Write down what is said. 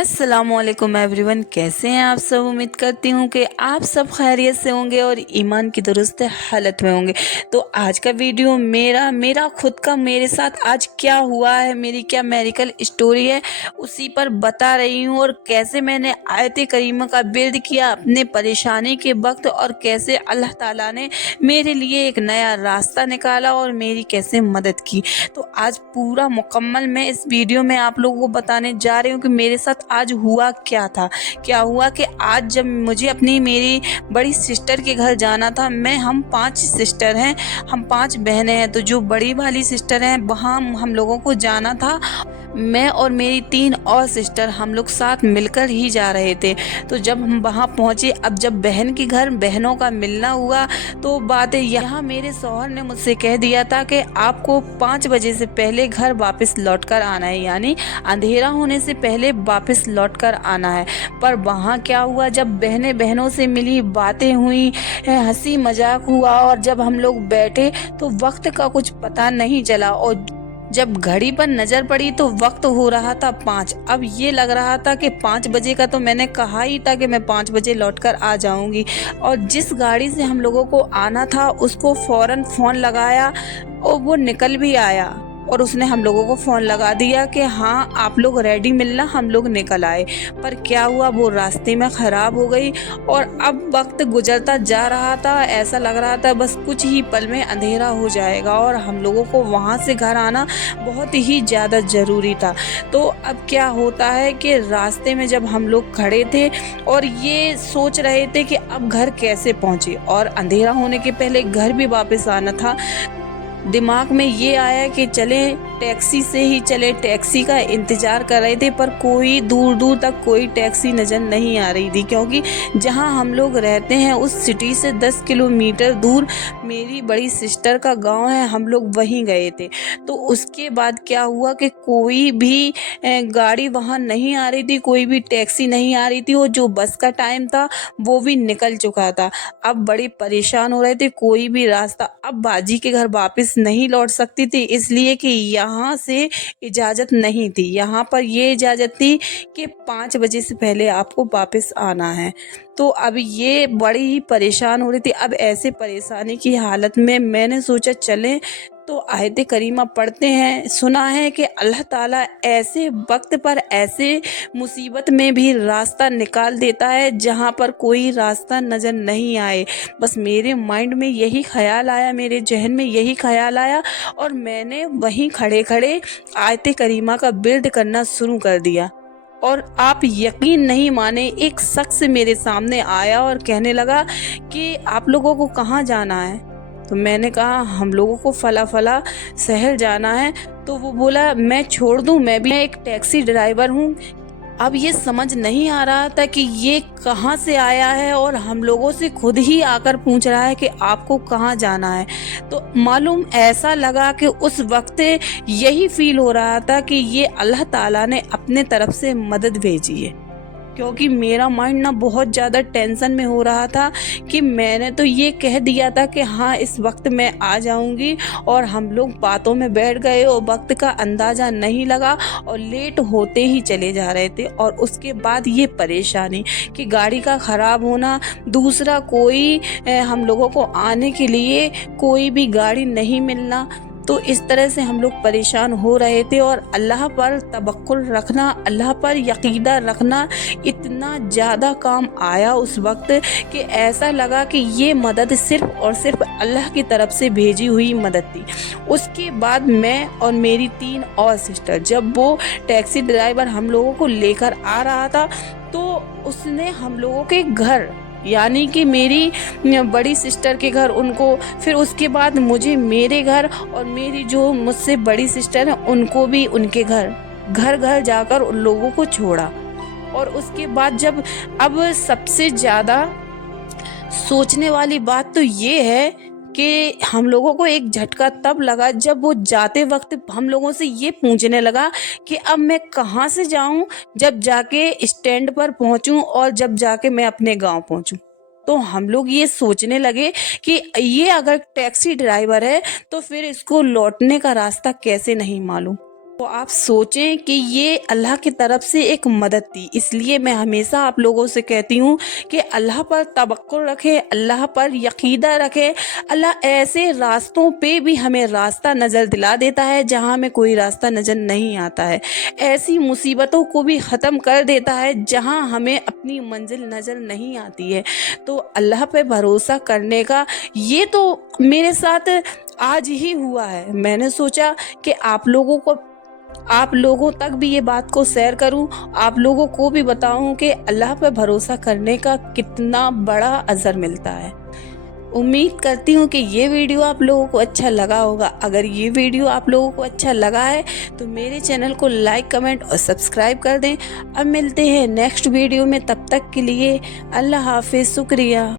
अस्सलामुअलैकुम एवरीवन, कैसे हैं आप सब। उम्मीद करती हूँ कि आप सब खैरियत से होंगे और ईमान की दुरुस्त हालत में होंगे। तो आज का वीडियो मेरा खुद का मेरे साथ आज क्या हुआ है, मेरी क्या मेडिकल स्टोरी है, उसी पर बता रही हूँ। और कैसे मैंने आयत करीमा का बिर्द किया अपने परेशानी के वक्त, और कैसे अल्लाह ताला ने मेरे लिए एक नया रास्ता निकाला और मेरी कैसे मदद की। तो आज पूरा मुकम्मल मैं इस वीडियो में आप लोगों को बताने जा रही हूँ कि मेरे साथ आज हुआ क्या था। क्या हुआ कि आज जब मुझे अपनी मेरी बड़ी सिस्टर के घर जाना था, हम 5 सिस्टर हैं, हम 5 बहनें हैं। तो जो बड़ी वाली सिस्टर हैं वहाँ हम लोगों को जाना था। मैं और मेरी 3 और सिस्टर हम लोग साथ मिलकर ही जा रहे थे। तो जब हम वहाँ पहुँचे, अब जब बहन के घर बहनों का मिलना हुआ, तो बात यहाँ मेरे शौहर ने मुझसे कह दिया था कि आपको 5 बजे से पहले घर वापस लौट कर आना है, यानी अंधेरा होने से पहले वापस लौट कर आना है। पर वहाँ क्या हुआ, जब बहनें बहनों से मिली, बातें हुई, हंसी मजाक हुआ, और जब हम लोग बैठे तो वक्त का कुछ पता नहीं चला। और जब घड़ी पर नजर पड़ी तो वक्त हो रहा था 5। अब ये लग रहा था कि 5 बजे का, तो मैंने कहा ही था कि मैं 5 बजे लौटकर आ जाऊंगी। और जिस गाड़ी से हम लोगों को आना था उसको फौरन फ़ोन लगाया और वो निकल भी आया, और उसने हम लोगों को फ़ोन लगा दिया कि हाँ आप लोग रेडी मिलना, हम लोग निकल आए। पर क्या हुआ, वो रास्ते में ख़राब हो गई। और अब वक्त गुजरता जा रहा था, ऐसा लग रहा था बस कुछ ही पल में अंधेरा हो जाएगा और हम लोगों को वहाँ से घर आना बहुत ही ज़्यादा ज़रूरी था। तो अब क्या होता है कि रास्ते में जब हम लोग खड़े थे और ये सोच रहे थे कि अब घर कैसे पहुँचे, और अंधेरा होने के पहले घर भी वापस आना था, दिमाग में ये आया कि चले टैक्सी से ही चले। टैक्सी का इंतज़ार कर रहे थे, पर कोई दूर दूर तक कोई टैक्सी नज़र नहीं आ रही थी, क्योंकि जहां हम लोग रहते हैं उस सिटी से 10 किलोमीटर दूर मेरी बड़ी सिस्टर का गांव है, हम लोग वहीं गए थे। तो उसके बाद क्या हुआ कि कोई भी गाड़ी वहां नहीं आ रही थी, कोई भी टैक्सी नहीं आ रही थी, और जो बस का टाइम था वो भी निकल चुका था। अब बड़े परेशान हो रहे थे, कोई भी रास्ता, अब बाजी के घर वापस नहीं लौट सकती थी, इसलिए कि यहाँ से इजाज़त नहीं थी। यहाँ पर ये इजाज़त थी कि 5 बजे से पहले आपको वापस आना है। तो अब ये बड़ी ही परेशान हो रही थी। अब ऐसे परेशानी की हालत में मैंने सोचा चलें तो आयत करीमा पढ़ते हैं। सुना है कि अल्लाह ताला ऐसे वक्त पर, ऐसे मुसीबत में भी रास्ता निकाल देता है जहाँ पर कोई रास्ता नज़र नहीं आए। बस मेरे माइंड में यही ख्याल आया, मेरे जहन में यही ख्याल आया, और मैंने वहीं खड़े खड़े आयत करीमा का बिर्द करना शुरू कर दिया। और आप यकीन नहीं माने, एक शख्स मेरे सामने आया और कहने लगा कि आप लोगों को कहाँ जाना है। तो मैंने कहा हम लोगों को फला फला शहर जाना है। तो वो बोला मैं छोड़ दूं, मैं भी एक टैक्सी ड्राइवर हूँ। अब ये समझ नहीं आ रहा था कि ये कहाँ से आया है, और हम लोगों से खुद ही आकर पूछ रहा है कि आपको कहाँ जाना है। तो मालूम ऐसा लगा कि उस वक्त यही फील हो रहा था कि ये अल्लाह ताला ने अपने तरफ से मदद भेजी है, क्योंकि मेरा माइंड ना बहुत ज़्यादा टेंशन में हो रहा था कि मैंने तो ये कह दिया था कि हाँ इस वक्त मैं आ जाऊंगी, और हम लोग बातों में बैठ गए और वक्त का अंदाज़ा नहीं लगा और लेट होते ही चले जा रहे थे। और उसके बाद ये परेशानी कि गाड़ी का ख़राब होना, दूसरा कोई हम लोगों को आने के लिए कोई भी गाड़ी नहीं मिलना। तो इस तरह से हम लोग परेशान हो रहे थे, और अल्लाह पर तवक्कुल रखना, अल्लाह पर यकीदा रखना इतना ज़्यादा काम आया उस वक्त कि ऐसा लगा कि ये मदद सिर्फ़ और सिर्फ अल्लाह की तरफ से भेजी हुई मदद थी। उसके बाद मैं और मेरी 3 और सिस्टर, जब वो टैक्सी ड्राइवर हम लोगों को लेकर आ रहा था, तो उसने हम लोगों के घर, यानी कि मेरी बड़ी सिस्टर के घर, उनको, फिर उसके बाद मुझे मेरे घर, और मेरी जो मुझसे बड़ी सिस्टर है उनको भी उनके घर घर जाकर उन लोगों को छोड़ा। और उसके बाद जब, अब सबसे ज़्यादा सोचने वाली बात तो ये है कि हम लोगों को एक झटका तब लगा जब वो जाते वक्त हम लोगों से ये पूछने लगा कि अब मैं कहाँ से जाऊँ, जब जाके स्टैंड पर पहुँचूँ और जब जाके मैं अपने गांव पहुँचूँ। तो हम लोग ये सोचने लगे कि ये अगर टैक्सी ड्राइवर है तो फिर इसको लौटने का रास्ता कैसे नहीं मालूम। तो आप सोचें कि ये अल्लाह की तरफ से एक मदद थी। इसलिए मैं हमेशा आप लोगों से कहती हूँ कि अल्लाह पर तवक्कुल रखें, अल्लाह पर यकीदा रखें। अल्लाह ऐसे रास्तों पे भी हमें रास्ता नज़र दिला देता है जहाँ हमें कोई रास्ता नज़र नहीं आता है। ऐसी मुसीबतों को भी ख़त्म कर देता है जहाँ हमें अपनी मंजिल नज़र नहीं आती है। तो अल्लाह पे भरोसा करने का ये तो मेरे साथ आज ही हुआ है। मैंने सोचा कि आप लोगों तक भी ये बात को शेयर करूं, आप लोगों को भी बताऊं कि अल्लाह पर भरोसा करने का कितना बड़ा अजर मिलता है। उम्मीद करती हूँ कि ये वीडियो आप लोगों को अच्छा लगा होगा। अगर ये वीडियो आप लोगों को अच्छा लगा है तो मेरे चैनल को लाइक, कमेंट और सब्सक्राइब कर दें। अब मिलते हैं नेक्स्ट वीडियो में, तब तक के लिए अल्लाह हाफिज़, शुक्रिया।